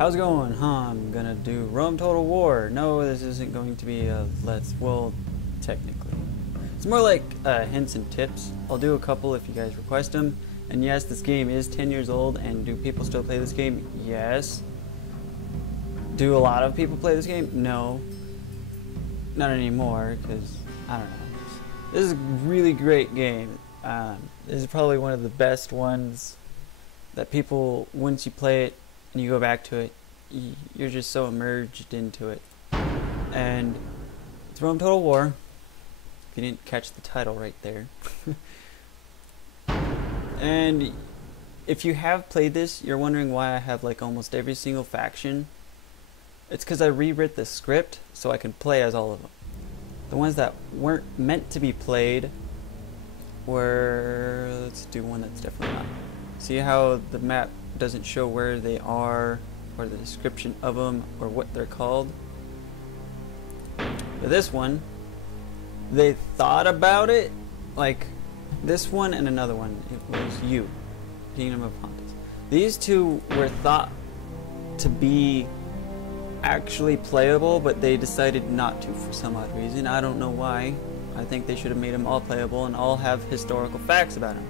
How's it going? I'm gonna do Rome Total War. No, this isn't going to be a well, technically. It's more like hints and tips. I'll do a couple if you guys request them. And yes, this game is 10 years old, and do people still play this game? Yes. Do a lot of people play this game? No. Not anymore, because, I don't know. This is a really great game. This is probably one of the best ones that people, once you play it and you go back to it, you're just so immersed into it. And it's Rome Total War. If you didn't catch the title right there. And if you have played this, you're wondering why I have like almost every single faction. It's because I rewrote the script so I can play as all of them. The ones that weren't meant to be played were... let's do one that's definitely not. See how the map doesn't show where they are, or the description of them, or what they're called? But this one, they thought about it, like this one and another one. It was you, Kingdom of Pontus. These two were thought to be actually playable, but they decided not to for some odd reason. I don't know why. I think they should have made them all playable and all have historical facts about them,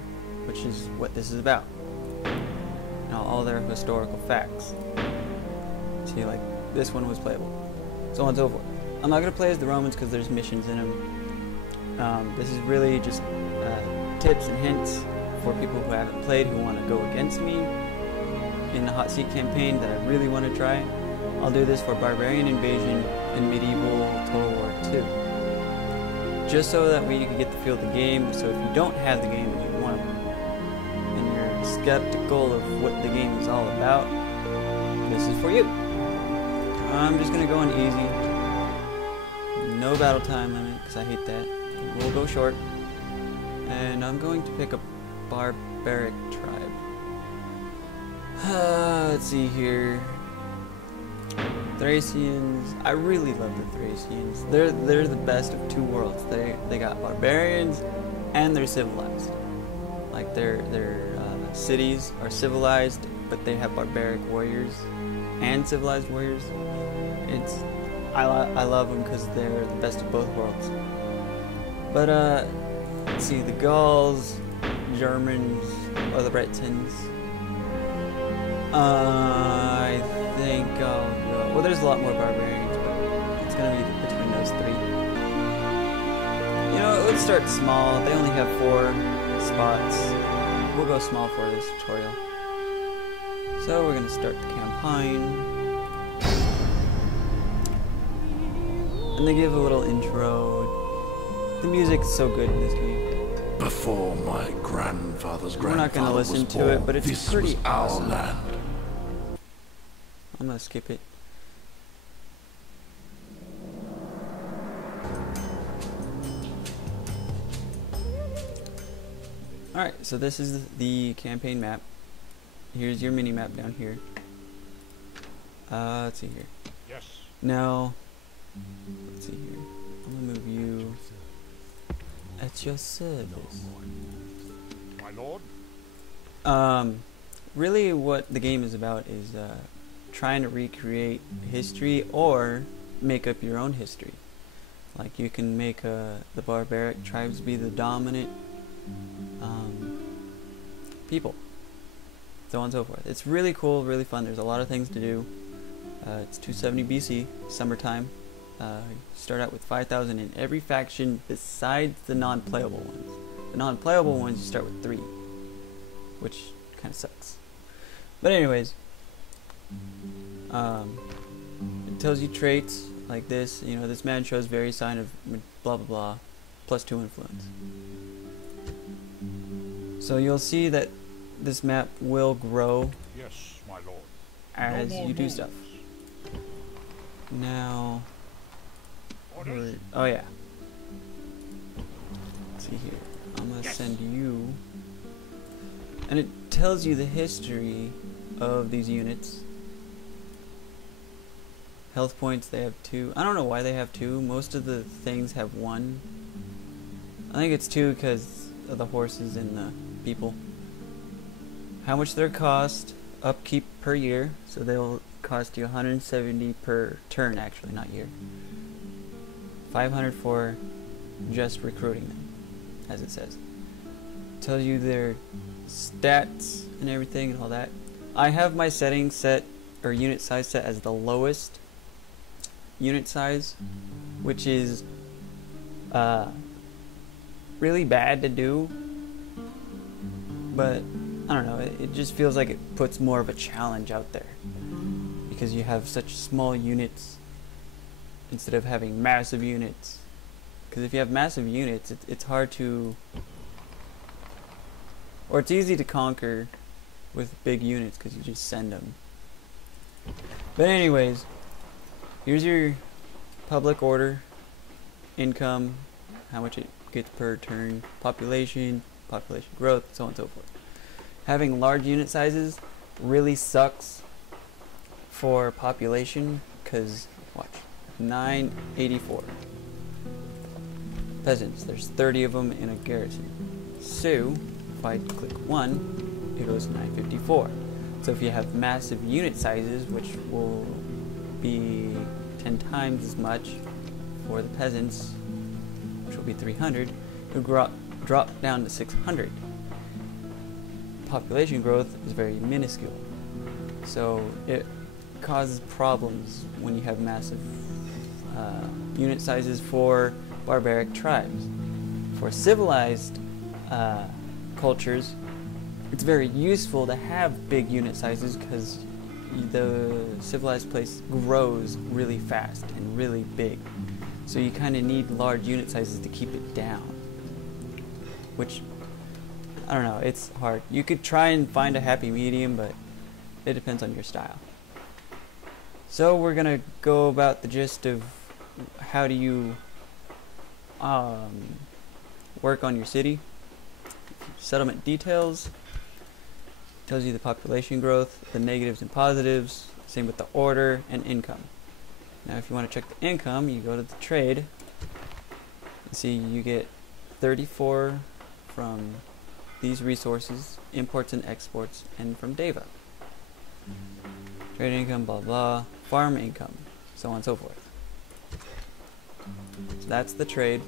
which is what this is about. All their historical facts. See, like this one was playable, so on and so forth. I'm not gonna play as the Romans because there's missions in them. This is really just tips and hints for people who haven't played, who want to go against me in the hot seat campaign that I really want to try. I'll do this for Barbarian Invasion and Medieval Total War 2. Just so that way you can get the feel of the game, so if you don't have the game and you want to, and you're skeptical of what the game is all about, this is for you. I'm just going to go on easy. No battle time limit, because I hate that. We'll go short. And I'm going to pick a barbaric tribe. Let's see here. Thracians. I really love the Thracians. They're the best of two worlds. They got barbarians and they're civilized. Like their cities are civilized, but they have barbaric warriors and civilized warriors. I love them because they're the best of both worlds. But let's see, the Gauls, Germans, or the Bretons. I think I'll go. Well, there's a lot more barbarians, but it's gonna be between those three. You know, let's start small. They only have 4 spots. We'll go small for this tutorial. So we're gonna start the campaign, and they give a little intro. The music's so good in this game. Before my grandfather's We're not gonna listen to it, but it's pretty awesome. Land. I'm gonna skip it. Alright, so this is the campaign map. Here's your mini map down here. Let's see here. Yes. Now, let's see here. I'm gonna move you at your service. My lord? Really what the game is about is trying to recreate history or make up your own history. Like you can make the barbaric tribes be the dominant people, so on and so forth. It's really cool, really fun. There's a lot of things to do. It's 270 BC, summertime. Start out with 5,000 in every faction besides the non-playable ones. The non-playable ones you start with 3, which kind of sucks. But anyways, it tells you traits like this. You know, this man shows various sign of blah blah blah, +2 influence. So you'll see that this map will grow. Yes, my lord. As No you do moves. stuff. Now, Orders? oh yeah. Let's see here. I'm gonna send you, and it tells you the history of these units. Health points, they have 2. I don't know why they have 2. Most of the things have 1. I think it's 2 because of the horses and the people. How much their cost, upkeep per year, so they'll cost you 170 per turn, actually, not year. 500 for just recruiting them, as it says. Tells you their stats and everything and all that. I have my settings set, or unit size set, as the lowest unit size, which is really bad to do, but I don't know, it just feels like it puts more of a challenge out there because you have such small units instead of having massive units. Because if you have massive units, it's hard to, or it's easy to conquer with big units because you just send them. But anyways, here's your public order, income, how much it gets per turn, population growth, so on and so forth. Having large unit sizes really sucks for population because, watch, 984 peasants. There's 30 of them in a garrison. So, if I click 1, it goes to 954. So if you have massive unit sizes, which will be 10 times as much for the peasants, which will be 300, it'll drop down to 600. Population growth is very minuscule, so it causes problems when you have massive unit sizes for barbaric tribes. For civilized cultures, it's very useful to have big unit sizes because the civilized place grows really fast and really big. So you kind of need large unit sizes to keep it down. Which, I don't know, it's hard. You could try and find a happy medium, but it depends on your style. So we're going to go about the gist of how do you work on your city. Settlement details. Tells you the population growth, the negatives and positives, same with the order and income. Now if you want to check the income, you go to the trade and see you get 34 from these resources, imports and exports, and from Deva. Trade income, blah blah, farm income, so on and so forth. So that's the trade.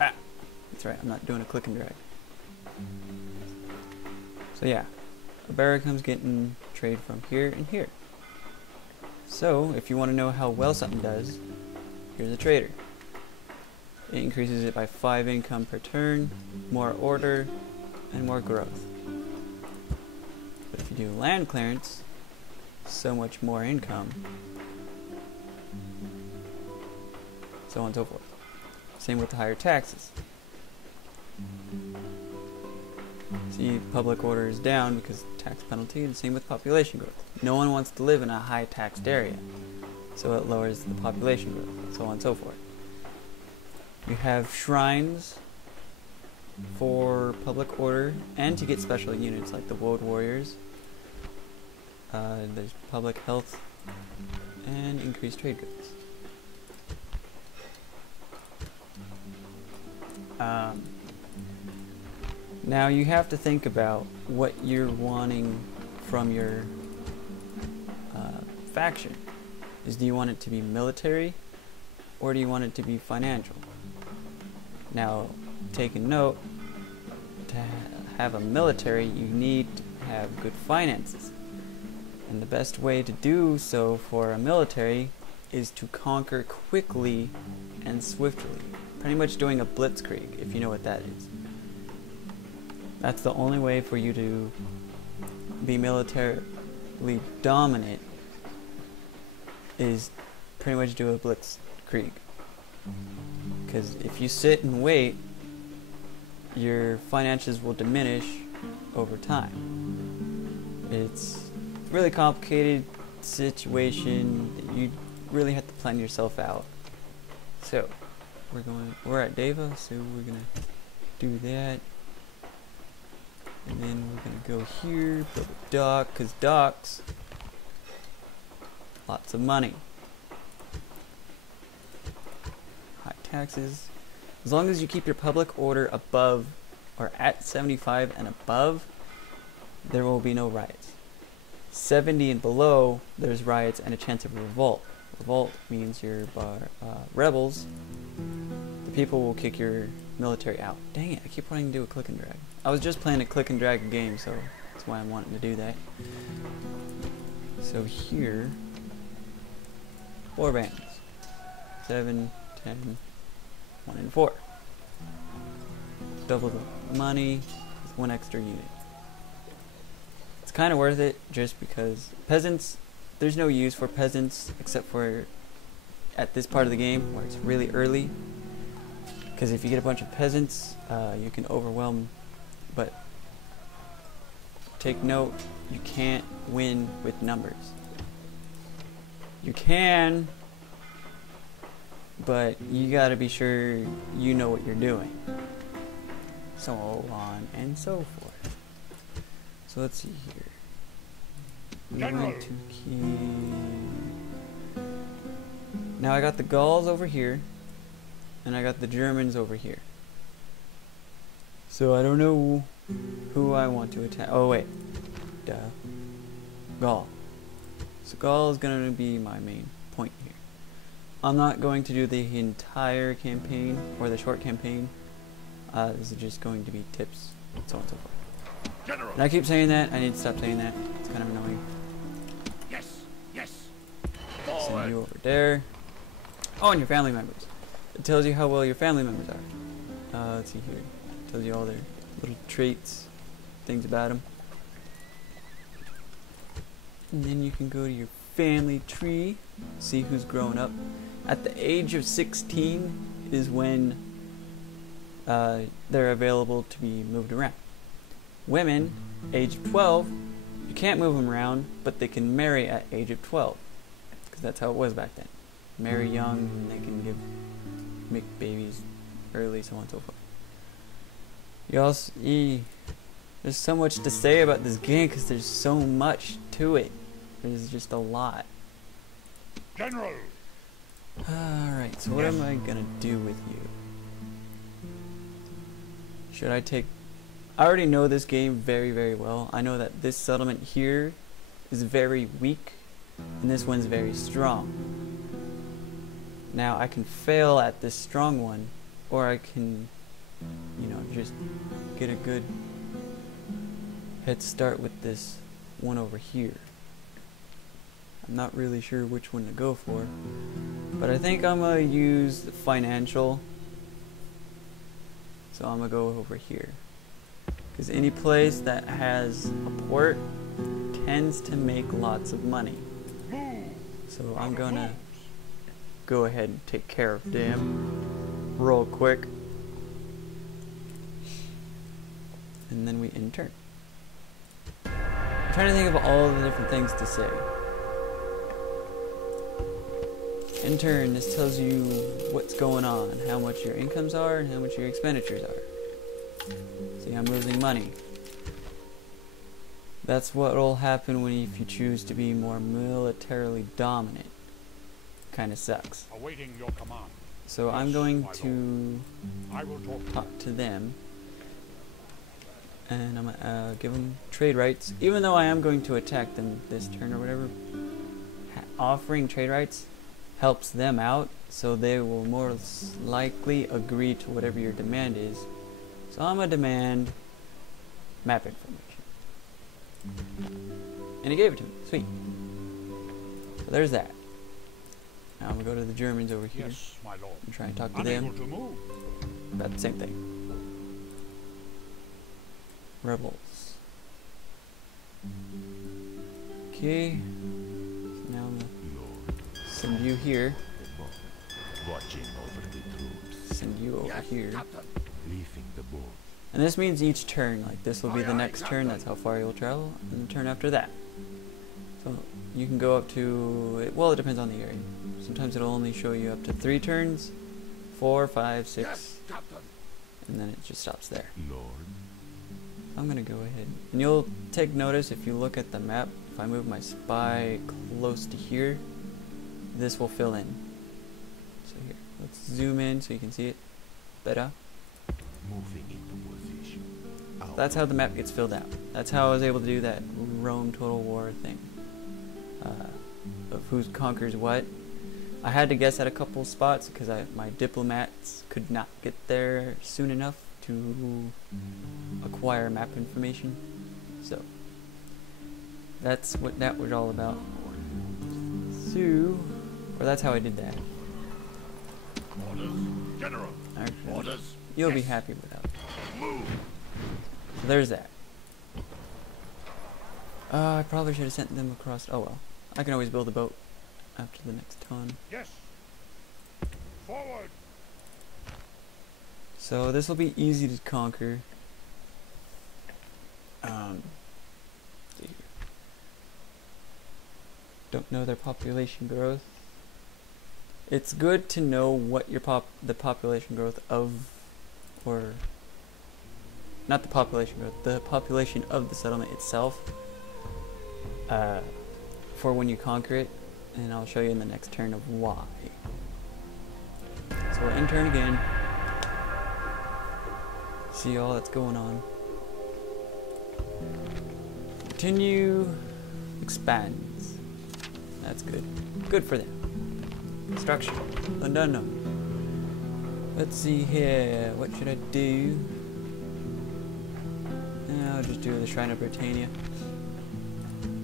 That's right, I'm not doing a click and drag. So yeah, Barracome's getting trade from here and here. So if you want to know how well something does, here's a trader. It increases it by 5 income per turn, more order, and more growth. But if you do land clearance, so much more income, so on and so forth. Same with the higher taxes. See, public order is down because tax penalty, and same with population growth. No one wants to live in a high taxed area, so it lowers the population growth, so on and so forth. You have shrines for public order and to get special units like the Woad Warriors. There's public health and increased trade goods. Now you have to think about what you're wanting from your faction. Do you want it to be military or do you want it to be financial? Now, take a note, to have a military you need to have good finances. And the best way to do so for a military is to conquer quickly and swiftly. Pretty much doing a blitzkrieg, if you know what that is. That's the only way for you to be militarily dominant, is pretty much do a blitzkrieg. Because if you sit and wait, your finances will diminish over time. It's a really complicated situation that you really have to plan yourself out. So we're at Deva, so we're gonna do that. And then we're gonna go here, build a dock, because docks, lots of money. High taxes. As long as you keep your public order above or at 75 and above, there will be no riots. 70 and below, there's riots and a chance of revolt. Revolt means you're rebels. The people will kick your military out. Dang it, I keep wanting to do a click and drag. I was just playing a click and drag game, so that's why I'm wanting to do that. So here, 4 bands. 7, 10, 1, and 4. Double the money with 1 extra unit. It's kind of worth it just because peasants, there's no use for peasants except for at this part of the game where it's really early. Because if you get a bunch of peasants, you can overwhelm. But take note, you can't win with numbers. You can, but you gotta be sure you know what you're doing. So on and so forth. So let's see here. I'm going to keep... Now I got the Gauls over here, and I got the Germans over here. So I don't know who I want to attack. Oh wait, duh. Gaul. So Gaul is going to be my main point here. I'm not going to do the entire campaign or the short campaign. This is just going to be tips, so on and so forth. General. And I keep saying that. I need to stop saying that. It's kind of annoying. Yes, yes. Send you over there. Oh, and your family members. It tells you how well your family members are. Let's see here. It tells you all their little traits, things about them. And then you can go to your family tree, see who's grown up. At the age of 16 is when they're available to be moved around. Women, age of 12, you can't move them around, but they can marry at age of 12. Because that's how it was back then. Marry young, and they can make babies early, so on and so forth. There's so much to say about this game because there's so much to it. There's just a lot. General. Alright, so what am I gonna do with you? Should I take... I already know this game very, very well. I know that this settlement here is very weak, and this one's very strong. Now, I can fail at this strong one, or I can, you know, just get a good head start with this one over here. I'm not really sure which one to go for, but I think I'm gonna use the financial. So I'm gonna go over here, because any place that has a port tends to make lots of money. So I'm gonna go ahead and take care of them real quick, and then we intern. I'm trying to think of all the different things to say. Intern, this tells you what's going on, how much your incomes are, and how much your expenditures are. See, I'm losing money. That's what will happen if you choose to be more militarily dominant. Kinda sucks. Awaiting your command. So I'm going to I will talk to them, and I'm gonna give them trade rights, even though I am going to attack them this turn or whatever. Offering trade rights helps them out, so they will more likely agree to whatever your demand is. So I'm gonna demand map information, and he gave it to me. Sweet. So there's that. Now I'm gonna go to the Germans over here. Yes, my lord. And try and talk to Unable them to move. about the same thing. Rebels. Okay. So now I'm gonna send you here. Watching over the troops, Send you over here. leaving the boat. And this means each turn, like this will be the next turn, that's how far you'll travel, and the turn after that. So you can go up to, well, it depends on the area. Sometimes it'll only show you up to 3 turns, 4, 5, 6, and then it just stops there. Lord, I'm gonna go ahead, and you'll take notice if you look at the map, if I move my spy close to here, this will fill in. So here, let's zoom in so you can see it better. moving into position. That's how the map gets filled out. That's how I was able to do that Rome Total War thing. of who conquers what. I had to guess at a couple spots because my diplomats could not get there soon enough to acquire map information. So that's what that was all about. So, or that's how I did that. Orders. General. Actually, Orders. you'll be Yes. happy with that. Move. So there's that. I probably should have sent them across. Oh well. I can always build a boat after the next ton. Yes. Forward. So this will be easy to conquer. See here. Don't know their population growth. It's good to know what your the population growth of, or not the population growth, the population of the settlement itself, for when you conquer it, and I'll show you in the next turn of why. So we'll end turn again. See all that's going on. Continue expands. That's good. Good for them. Structure. No. Let's see here. What should I do? I'll just do the Shrine of Britannia.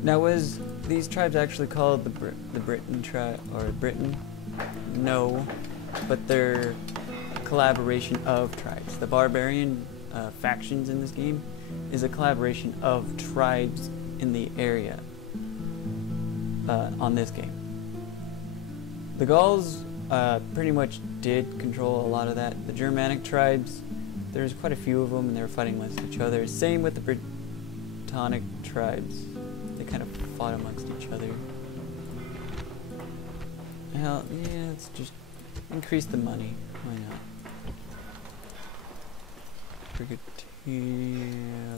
Now, was these tribes actually called the Britain tribe or Britain? No, but they're a collaboration of tribes. The barbarian factions in this game is a collaboration of tribes in the area on this game. The Gauls pretty much did control a lot of that. The Germanic tribes, there's quite a few of them, and they were fighting against each other. Same with the Brittonic tribes. They kind of fought amongst each other. Hell, yeah, let's just increase the money. Why not?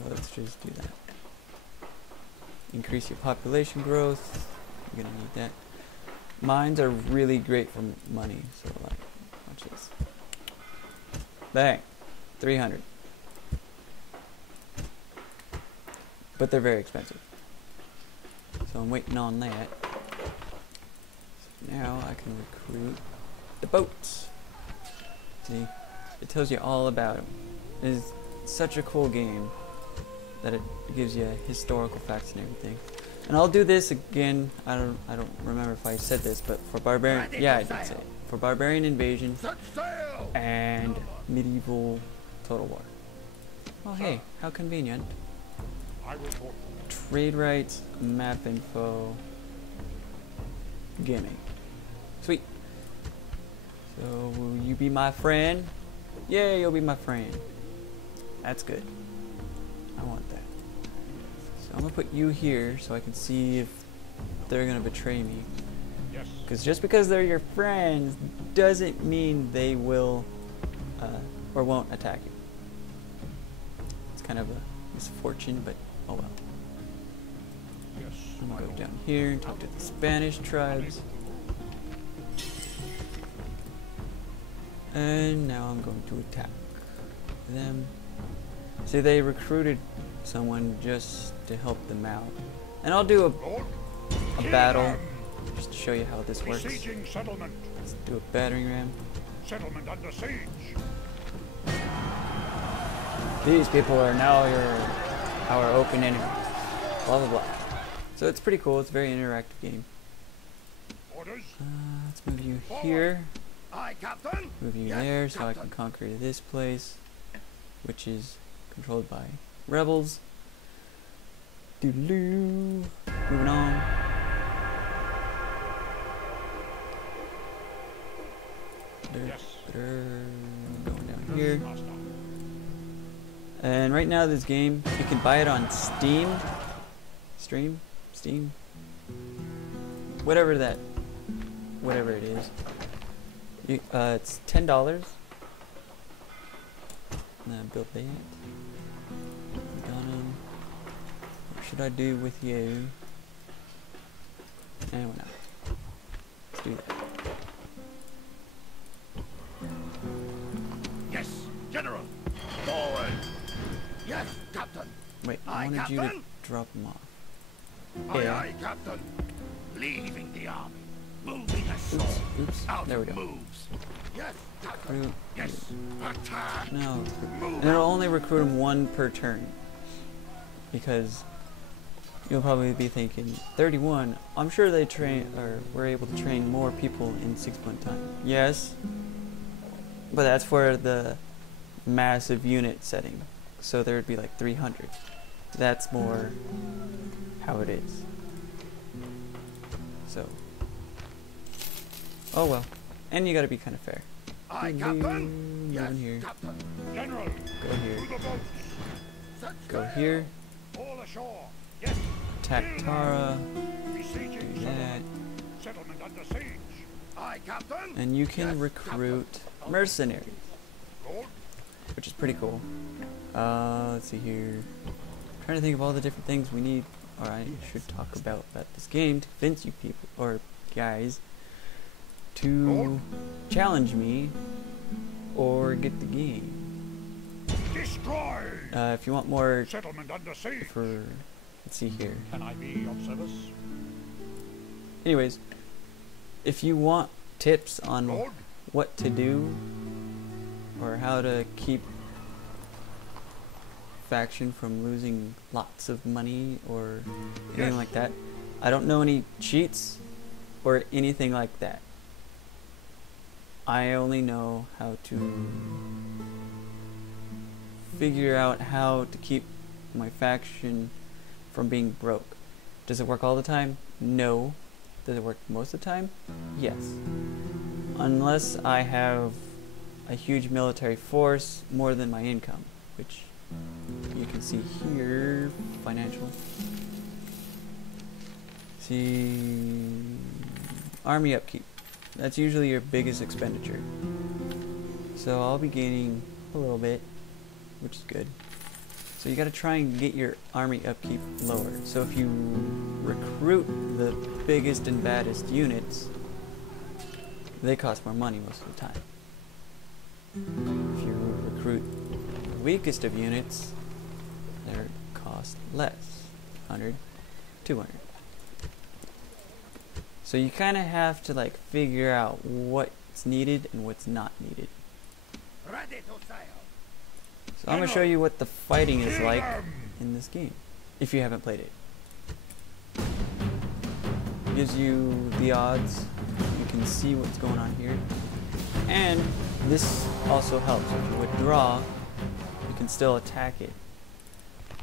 Let's just do that. Increase your population growth. You're gonna need that. Mines are really great for money, so like, watch this. Bang! 300. But they're very expensive. So I'm waiting on that. So now I can recruit the boats. See? It tells you all about them. It is such a cool game that it gives you historical facts and everything. And I'll do this again. I don't remember if I said this, but for barbarian, yeah, I did say it. For barbarian invasion and medieval total war. Oh hey, how convenient. I will go. Trade rights, map info, gimme. Sweet. So will you be my friend? Yeah, you'll be my friend. That's good. I want that. So I'm gonna put you here so I can see if they're gonna betray me. Yes. Because just because they're your friends doesn't mean they will or won't attack you. It's kind of a misfortune, but oh well. Yes. I'm gonna go down here and talk to the Spanish tribes. And now I'm going to attack them. See, they recruited someone just to help them out. And I'll do a battle just to show you how this works. Besieging settlement. Let's do a battering ram. Settlement under siege. These people are now our open enemies. Blah blah blah. So it's pretty cool. It's a very interactive game. Orders. Let's move you here. Aye, Captain. Move you there so I can conquer this place, which is controlled by rebels. Doodaloo. Moving on. Yes. Going down here. And right now this game, you can buy it on Steam. Steam? Whatever it is. It's $10. Now build that. Done. What should I do with you? And we're not. Let's do that. Yes, General. Forward. Yes, Captain. Wait, I Aye, wanted you to Captain. drop them off. Aye, Yeah. aye, Captain. Leaving the army. Moving ashore. Oops. Out There we go. moves. Yes, Captain. Recruit. Yes. Attack. No. And it'll only recruit him one per turn. Because you'll probably be thinking, 31, I'm sure they train, or we're able to train more people in 6-month time. Yes. But that's for the massive unit setting. So there would be like 300. That's more how it is. So. Oh well. And you gotta be kind of fair. Aye, Captain. Yes, in here. Captain. General. Go here. To the boats. Set Go sail. here. All ashore. Yes. Attack Tara. Besieging Do that. settlement under siege. Aye, Captain. And you can Yes, recruit Captain. mercenaries, Lord. which is pretty cool. Let's see here. Trying to think of all the different things we need, or I should talk about this game to convince you people, or guys, to challenge me or get the game. Destroy. If you want more Settlement under siege. for, let's see here. Can I be of service? Anyways, if you want tips on Lord. what to do or how to keep faction from losing lots of money or anything Yes. like that, I don't know any cheats or anything like that. I only know how to figure out how to keep my faction from being broke. Does it work all the time? No. Does it work most of the time? Yes. Unless I have a huge military force, more than my income, which you can see here, financial. See, army upkeep. That's usually your biggest expenditure. So I'll be gaining a little bit, which is good. So you gotta try and get your army upkeep lower. So if you recruit the biggest and baddest units, they cost more money most of the time. If you recruit the weakest of units, they cost less. 100, 200. So you kind of have to like figure out what's needed and what's not needed. Ready to sail. So I'm going to show you what the fighting is like in this game, if you haven't played it. Gives you the odds, you can see what's going on here. And this also helps. If you withdraw, you can still attack it.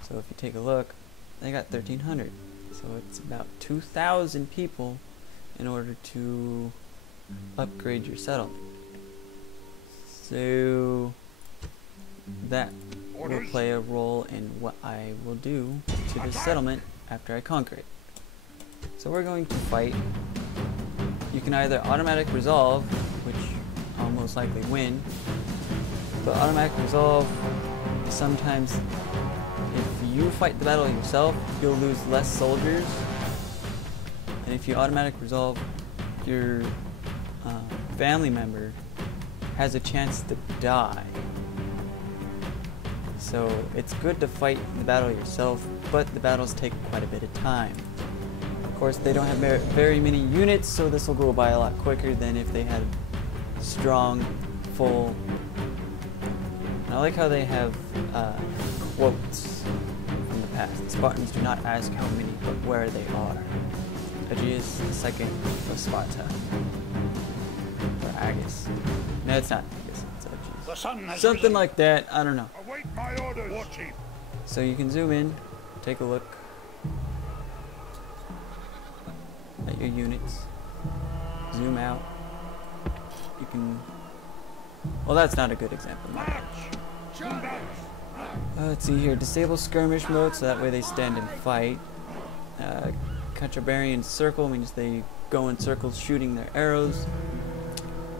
So if you take a look, they got 1,300. So it's about 2,000 people in order to upgrade your settlement. So that will play a role in what I will do to this settlement after I conquer it. So we're going to fight. You can either automatic resolve, which I'll most likely win, but automatic resolve, sometimes if you fight the battle yourself, you'll lose less soldiers, and if you automatic resolve, your family member has a chance to die. So it's good to fight the battle yourself, but the battles take quite a bit of time. Of course, they don't have very many units, so this will go by a lot quicker than if they had strong, full. And I like how they have quotes from the past. The Spartans do not ask how many, but where they are. Aegeus II of Sparta. Or Agus. No, it's not Agus, it's Aegeus. The sun has Something risen. like that, I don't know. Await my orders. War chief. So you can zoom in, take a look at your units, zoom out. You can, well, that's not a good example. March. Charge. Let's see here, disable skirmish mode, so that way they stand and fight. Contrabarian circle means they go in circles shooting their arrows.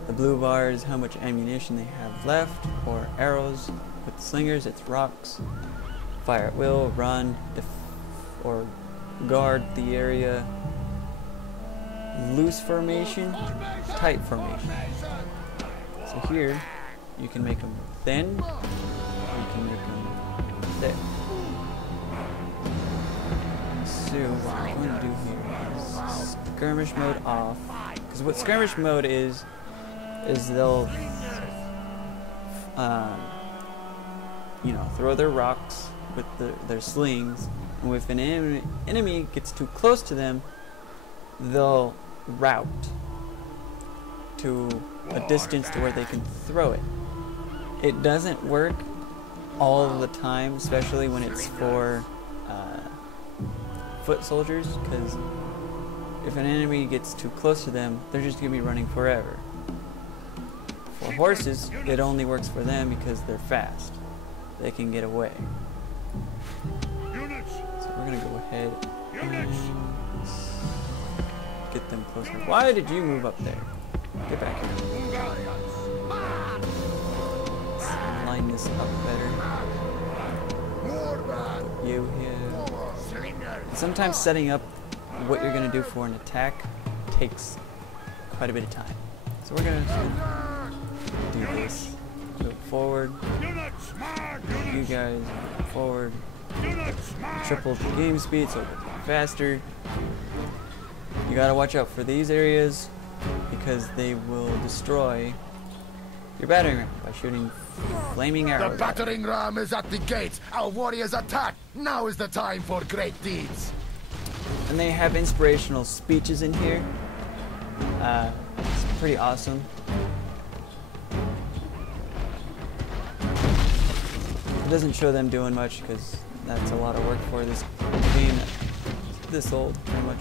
The blue bar is how much ammunition they have left, or arrows. With slingers, it's rocks. Fire at will, run, or guard the area. Loose formation, tight formation. So here, you can make them thin, you can make them thick. So what I'm going to do here is skirmish mode off. Because what skirmish mode is they'll, you know, throw their rocks with their slings, and if an enemy gets too close to them, they'll route to a distance to where they can throw it. It doesn't work all the time, especially when it's for foot soldiers, because if an enemy gets too close to them, they're just going to be running forever. For horses, it only works for them because they're fast. They can get away. So we're going to go ahead and get them closer. Why did you move up there? Get back here. Let's line this up better. Put you here. Sometimes setting up what you're going to do for an attack takes quite a bit of time. So we're going to do this. Move forward. You guys move forward. Triple the game speed so it's faster. You gotta watch out for these areas because they will destroy your battering ram by shooting flaming arrows. The battering ram is at the gate. Our warriors attack. Now is the time for great deeds. And they have inspirational speeches in here. It's pretty awesome. It doesn't show them doing much because that's a lot of work for this game this old, pretty much.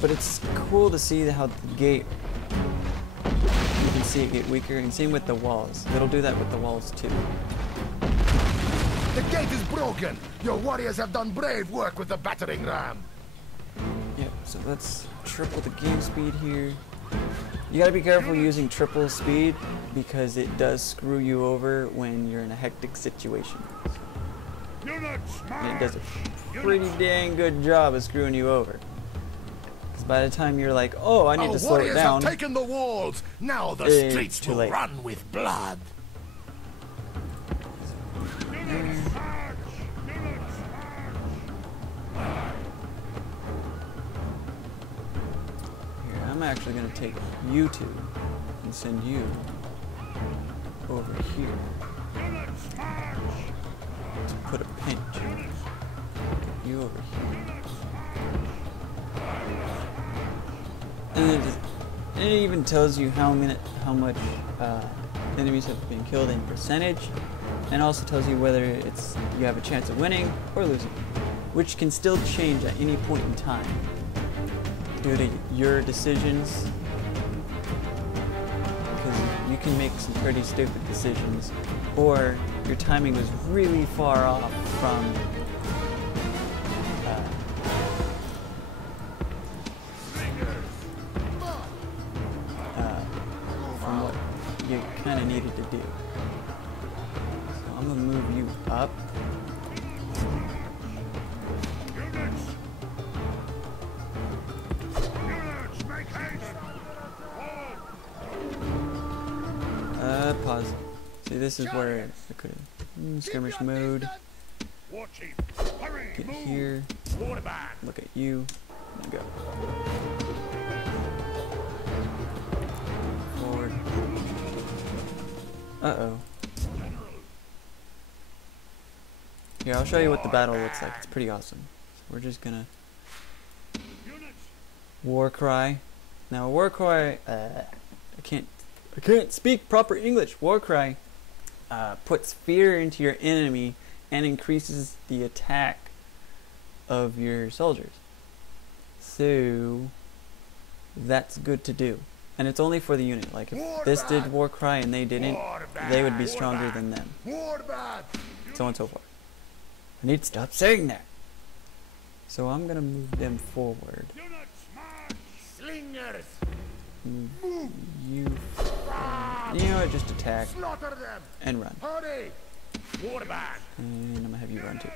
But it's cool to see how the gate, you can see it get weaker, and same with the walls. It'll do that with the walls too. The gate is broken. Your warriors have done brave work with the battering ram. Yep, so let's triple the game speed here. You gotta be careful using triple speed because it does screw you over when you're in a hectic situation. And it does a pretty dang good job of screwing you over. Because by the time you're like, oh, I need to slow it down, have taken the walls. Now the streets will late. run with blood. I'm actually going to take you two and send you over here to put a pinch. Get you over here. And it even tells you how much enemies have been killed in percentage, and also tells you whether you have a chance of winning or losing, which can still change at any point in time due to your decisions, because you can make some pretty stupid decisions, or your timing was really far off from what you kind of needed to do. So I'm gonna move you up. Pause. See, this is where I could have skirmish mode. Get here. Look at you. And go. Forward. Uh-oh. Here, I'll show you what the battle looks like. It's pretty awesome. So we're just gonna war cry. Now, a war cry. I can't speak proper English. War cry puts fear into your enemy and increases the attack of your soldiers. So that's good to do. And it's only for the unit. Like if this did war cry and they didn't, they would be stronger than them. So on and so forth. I need to stop saying that. So I'm gonna move them forward. Slingers. Move you know what, just attack and run. And I'm gonna have you run too.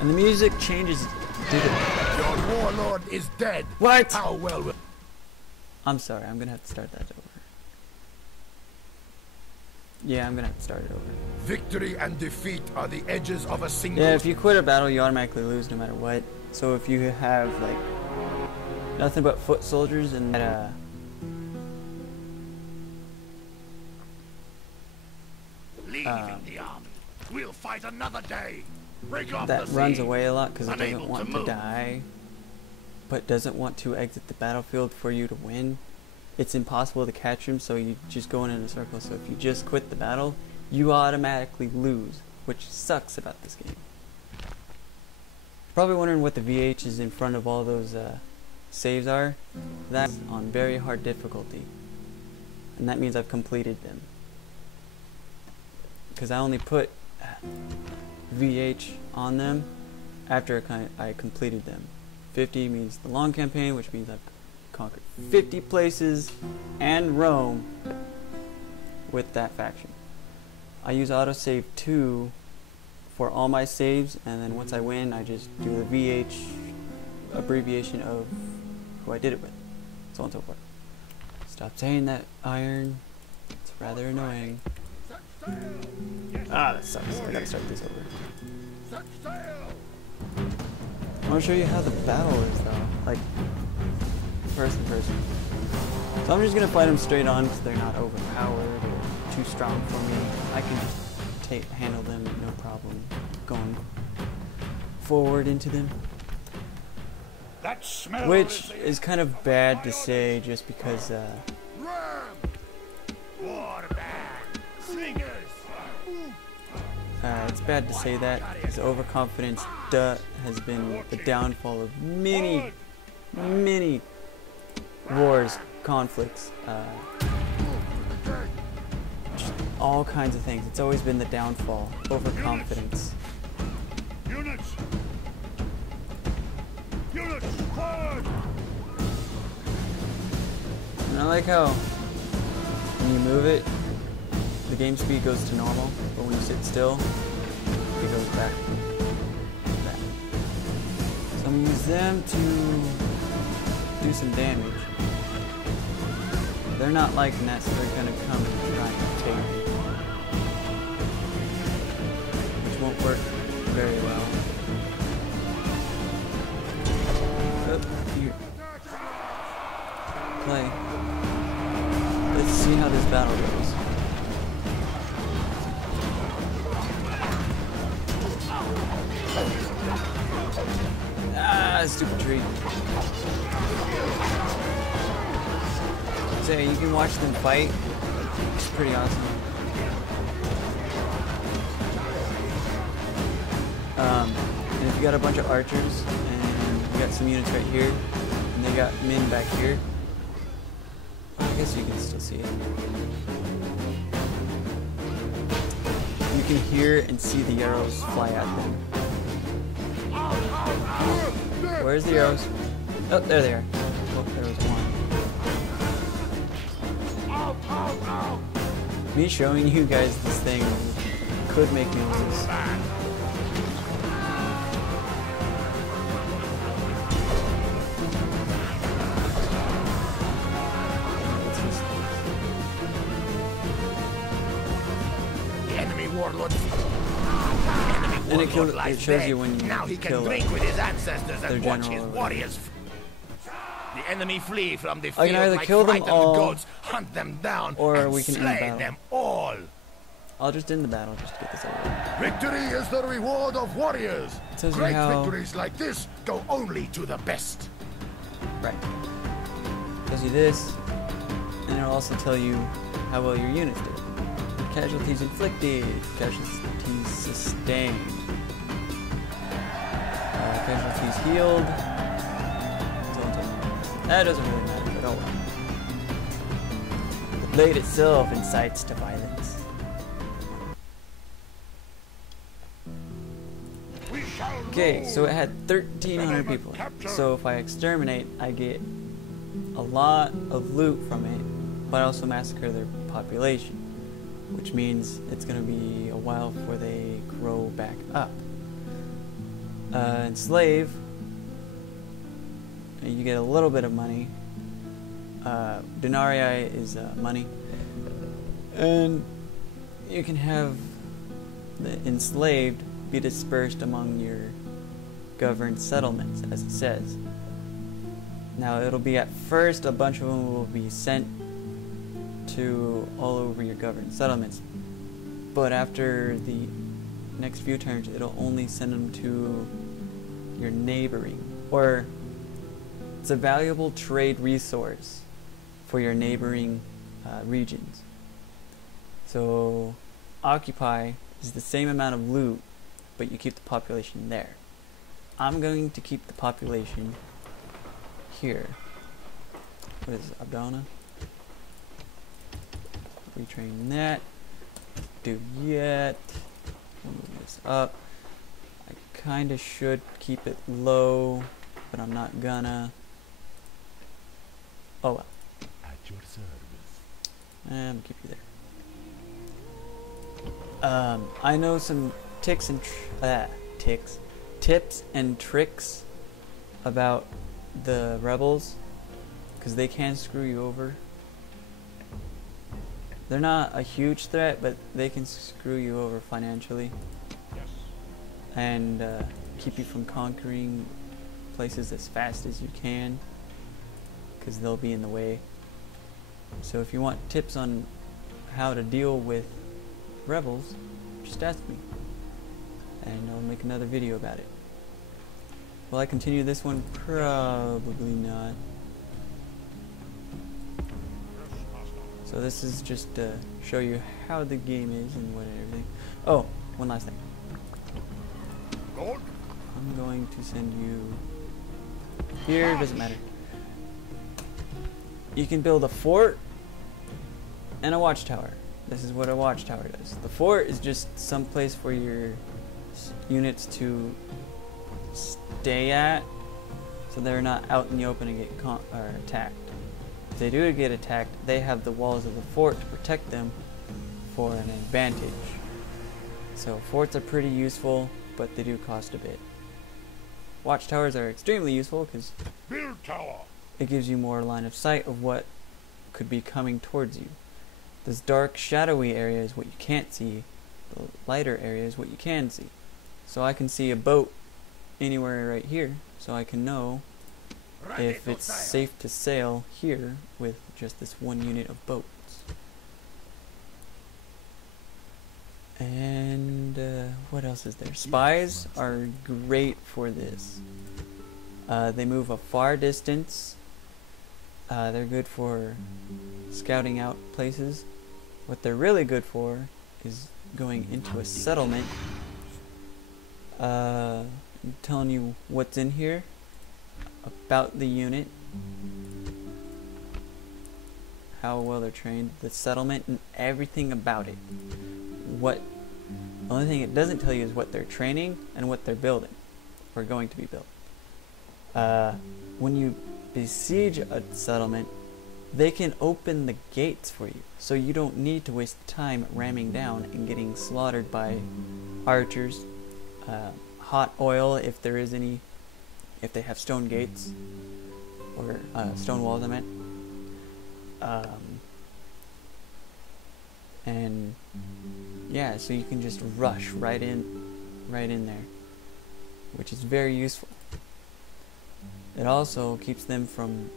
And the music changes due to Your warlord is dead. what? How well will... I'm sorry, I'm gonna have to start that over. Yeah, I'm gonna have to start it over. Victory and defeat are the edges of a single... Yeah, if you quit a battle, you automatically lose no matter what. So if you have, like, nothing but foot soldiers and that, Leaving the army. We'll fight another day. Break off that the runs siege. away a lot because it Unable doesn't want to to move. die, but doesn't want to exit the battlefield for you to win. It's impossible to catch him, so you just go in a circle. So if you just quit the battle, you automatically lose, which sucks about this game. Probably wondering what the VH is in front of all those saves are. That's on very hard difficulty, and that means I've completed them. Because I only put VH on them after I completed them. 50 means the long campaign, which means I've conquered 50 places and Rome with that faction. I use autosave 2 for all my saves, and then once I win, I just do the VH abbreviation of who I did it with, so on and so forth. Stop saying that, Iron. It's rather annoying. Ah, that sucks. I gotta start this over. I want to show you how the battle is, though. Like, person. So I'm just gonna fight them straight on because they're not overpowered or too strong for me. I can just handle them no problem going forward into them. That smell Which is kind of bad to say just because it's bad to say that because overconfidence has been the downfall of many wars, conflicts, just all kinds of things. It's always been the downfall, overconfidence. Units! Units! Forward! And I like how when you move it, the game speed goes to normal, but when you sit still, it goes back. So I'm gonna use them to do some damage. They're not liking that, so they're gonna come and try and take me, which won't work very well. Oh, here. Play. Let's see how this battle goes. Ah, stupid tree. So you can watch them fight. It's pretty awesome. And if you got a bunch of archers and you got some units right here, and they got men back here, I guess you can still see it. You can hear and see the arrows fly at them. Where's the arrows? Oh, there they are. Oh, there was one. Me showing you guys this thing could make me lose. And it shows you when you now he can kill drink with his ancestors their and watch general his or warriors. The enemy flee from the I field can either like kill them frightened all, goats, hunt them down, or and we can end the slay battle. them all. I'll just end the battle just to get this over with. Victory is the reward of warriors. It tells you Great how... victories like this go only to the best. Right. Tells you this, and it'll also tell you how well your units did. Casualties inflicted, casualties sustained, casualties healed. That doesn't really matter, but oh well. The blade itself incites to violence. Okay, so it had 1,300 people in it. So if I exterminate, I get a lot of loot from it, but I also massacre their population, which means it's going to be a while before they grow back up. Enslave, you get a little bit of money. Denarii is money. And you can have the enslaved be dispersed among your governed settlements, as it says. Now, it'll be at first a bunch of them will be sent to all over your governed settlements, but after the next few turns, it'll only send them to your neighboring, or it's a valuable trade resource for your neighboring regions. So, occupy is the same amount of loot, but you keep the population there. I'm going to keep the population here. What is it, Abdona? Retrain that. Do yet. Move this up. I kinda should keep it low, but I'm not gonna. Oh well. At your service. I'm gonna keep you there. I know some tips and tricks about the rebels, because they can screw you over. They're not a huge threat, but they can screw you over financially. Yes. And keep you from conquering places as fast as you can, because they'll be in the way. So if you want tips on how to deal with rebels, just ask me, and I'll make another video about it. Will I continue this one? Probably not. So this is just to show you how the game is and what everything. Oh, one last thing. Good. I'm going to send you here, doesn't matter. You can build a fort and a watchtower. This is what a watchtower does. The fort is just some place for your units to stay at, so they're not out in the open and get attacked. If they do get attacked, they have the walls of the fort to protect them for an advantage. So forts are pretty useful, but they do cost a bit. Watchtowers are extremely useful because Build tower. it gives you more line of sight of what could be coming towards you. This dark, shadowy area is what you can't see. The lighter area is what you can see. So I can see a boat anywhere right here, so I can know Ready if to it's sail. safe to sail here with just this one unit of boats. And what else is there? Spies are great for this. They move a far distance. They're good for scouting out places. What they're really good for is going into a settlement, telling you what's in here, about the unit, how well they're trained, the settlement, and everything about it. The only thing it doesn't tell you is what they're training and what they're building, or going to be built. When you besiege a settlement, they can open the gates for you, so you don't need to waste time ramming down and getting slaughtered by archers, hot oil if there is any, if they have stone gates, or stone walls I meant. And yeah, so you can just rush right in there, which is very useful. It also keeps them from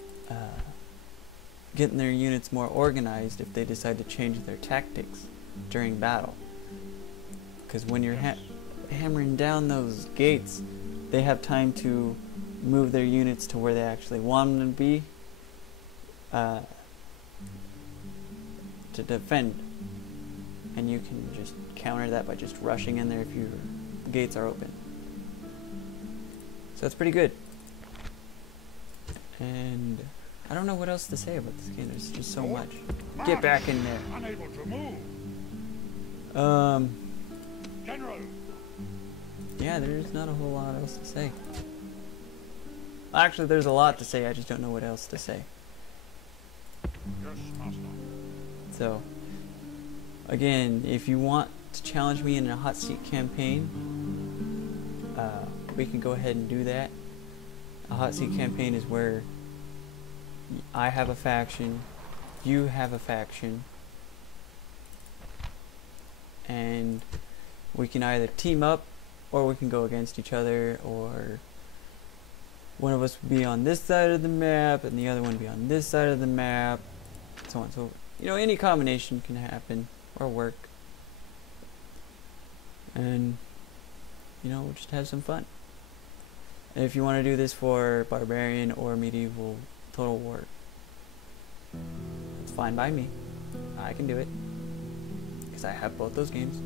getting their units more organized if they decide to change their tactics during battle. Because when you're hammering down those gates, they have time to move their units to where they actually want them to be, to defend. And you can just counter that by just rushing in there if your gates are open. So it's pretty good. And I don't know what else to say about this game. There's just so much. Get back in there. Unable to move. General. Yeah, there's not a whole lot else to say. Actually, there's a lot to say. I just don't know what else to say. Yes, master. So, again, if you want to challenge me in a hot seat campaign, we can go ahead and do that. A hot seat campaign is where I have a faction, you have a faction, and we can either team up, or we can go against each other, or one of us will be on this side of the map and the other one will be on this side of the map, so on. So, you know, any combination can happen or work. And, you know, we'll just have some fun. And if you want to do this for Barbarian or Medieval Total War, it's fine by me. I can do it, because I have both those games.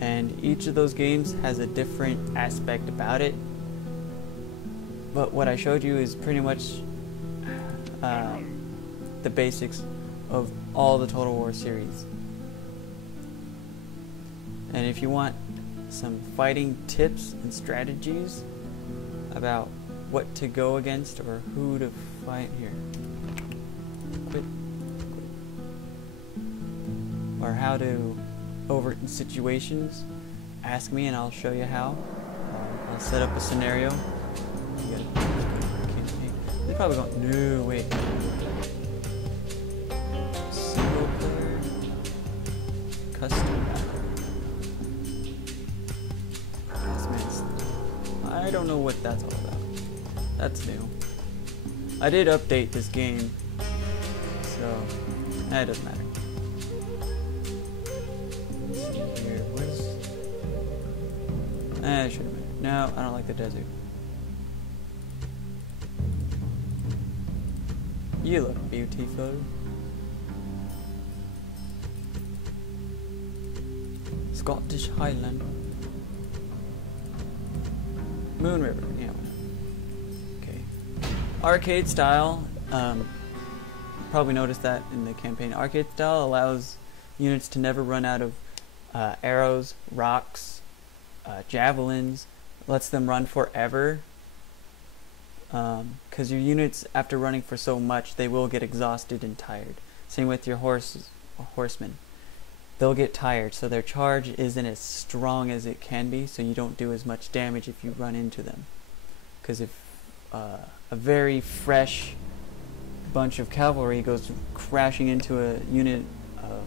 And each of those games has a different aspect about it. But what I showed you is pretty much the basics of all the Total War series. And if you want some fighting tips and strategies about what to go against or who to fight here, quit. Or how to overcome situations, ask me and I'll show you how. I'll set up a scenario. They're probably going, no, wait. Single player, custom battle. I don't know what that's all about. That's new. I did update this game, so it doesn't matter. Let's see here. It should have been. No, I don't like the desert. You look beautiful. Scottish Highland. Moon River, yeah. Okay. Arcade style, probably noticed that in the campaign. Arcade style allows units to never run out of arrows, rocks, javelins. Lets them run forever. Because your units, after running for so much, they will get exhausted and tired. Same with your horsemen. They'll get tired, so their charge isn't as strong as it can be, so you don't do as much damage if you run into them. Because if a very fresh bunch of cavalry goes crashing into a unit of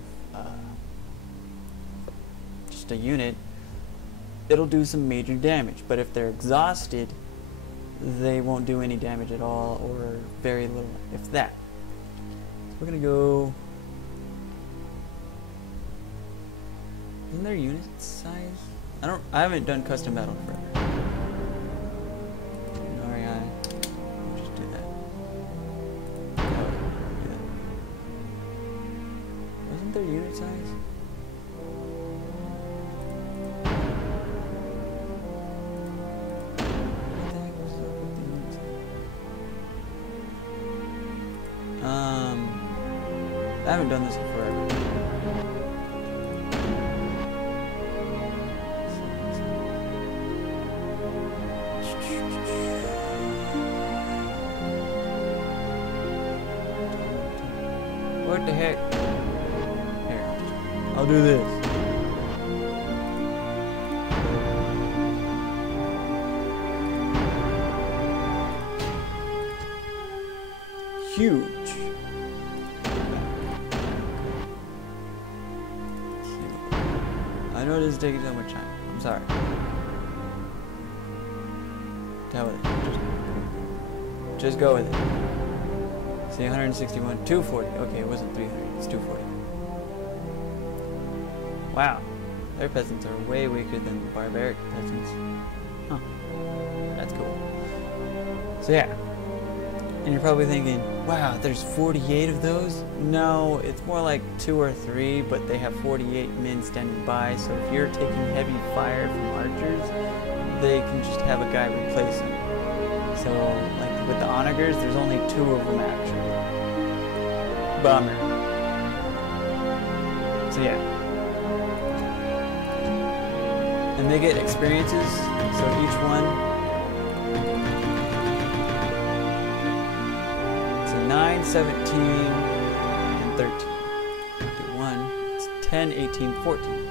just a unit, it'll do some major damage. But if they're exhausted, they won't do any damage at all, or very little, if that. So we're gonna go. Isn't there unit size? I haven't done custom battle in forever. We'll just do that. Wasn't there unit size? What the heck was up with the unit size? I haven't done this in forever. What the heck? Here, I'll do this. Huge. I know this is taking so much time. I'm sorry. Tell with it. Just go with it. See, 161, 240. Okay, it wasn't 300, it's 240. Wow, their peasants are way weaker than the barbaric peasants. Huh, that's cool. So yeah, and you're probably thinking, wow, there's 48 of those? No, it's more like 2 or 3, but they have 48 men standing by, so if you're taking heavy fire from archers, they can just have a guy replace them. So, like with the onagers, there's only 2 of them actually. Bummer. So yeah. And they get experiences, so each one. So 9, 17, and 13. Do 1, it's 10, 18, 14.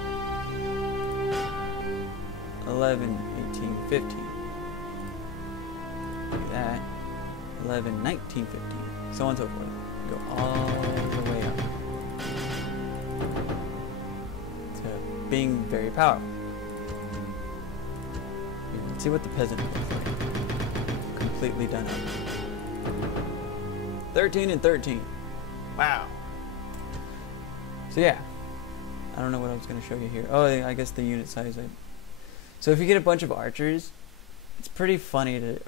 11, 18, 15. Look at that. 11, 19, 15. So on and so forth. Go all the way up to being very powerful. Here, let's see what the peasant looks like. Completely done up. 13 and 13. Wow. So yeah, I don't know what I was going to show you here. Oh, I guess the unit size. So if you get a bunch of archers, it's pretty funny to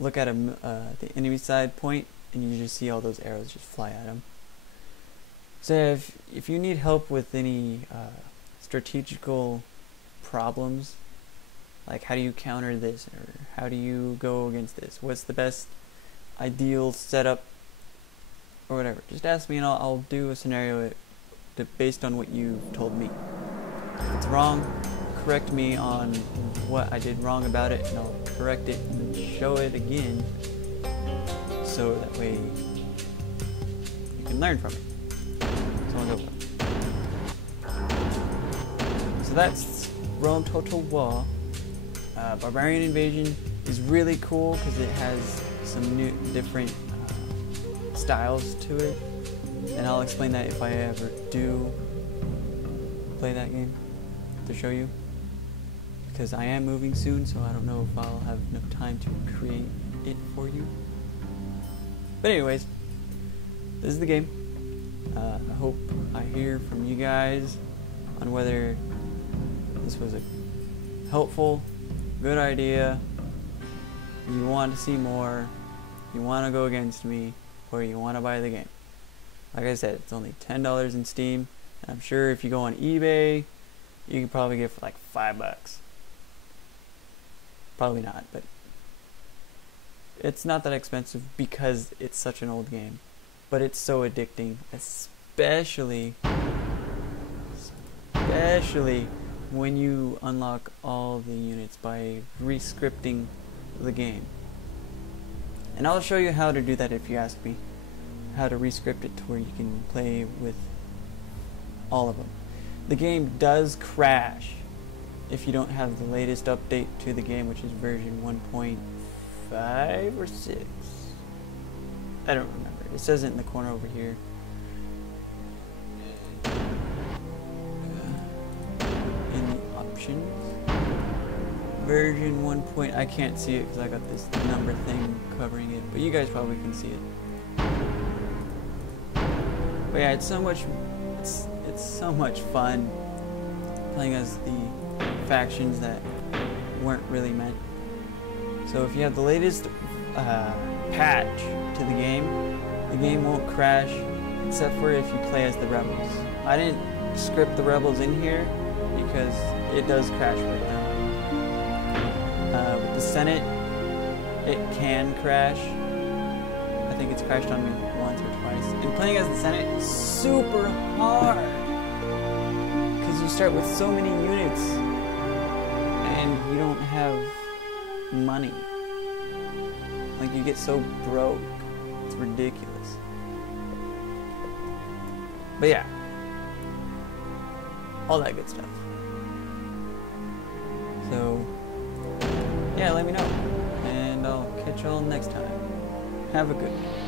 look at the enemy side point, and you just see all those arrows just fly at them. So if you need help with any strategical problems, like how do you counter this, or how do you go against this, what's the best ideal setup, or whatever, just ask me and I'll do a scenario based on what you told me. If it's wrong, correct me on what I did wrong about it, and I'll correct it and show it again, so that way you can learn from it. So I'll go for it. So that's Rome Total War. Barbarian Invasion is really cool because it has some new, different styles to it, and I'll explain that if I ever do play that game to show you, because I am moving soon, so I don't know if I'll have enough time to create it for you. But anyways, this is the game. I hope I hear from you guys on whether this was a helpful, good idea, you want to see more, you want to go against me, or you want to buy the game. Like I said, it's only $10 in Steam, and I'm sure if you go on eBay, you can probably get it for like $5. Probably not, but it's not that expensive because it's such an old game. But it's so addicting, especially when you unlock all the units by rescripting the game. And I'll show you how to do that if you ask me. How to rescript it to where you can play with all of them. The game does crash if you don't have the latest update to the game, which is version 1.5 or 6. I don't remember. It says it in the corner over here. In the options. Version 1. I can't see it because I got this number thing covering it, but you guys probably can see it. But yeah, it's so much fun playing as the factions that weren't really meant. So if you have the latest patch to the game won't crash except for if you play as the rebels. I didn't script the rebels in here because it does crash right now. With the Senate, it can crash. I think it's crashed on me once or twice. And playing as the Senate is super hard because you start with so many units and you don't have money. Like, you get so broke. It's ridiculous. But yeah, all that good stuff. So yeah, let me know, and I'll catch y'all next time. Have a good one.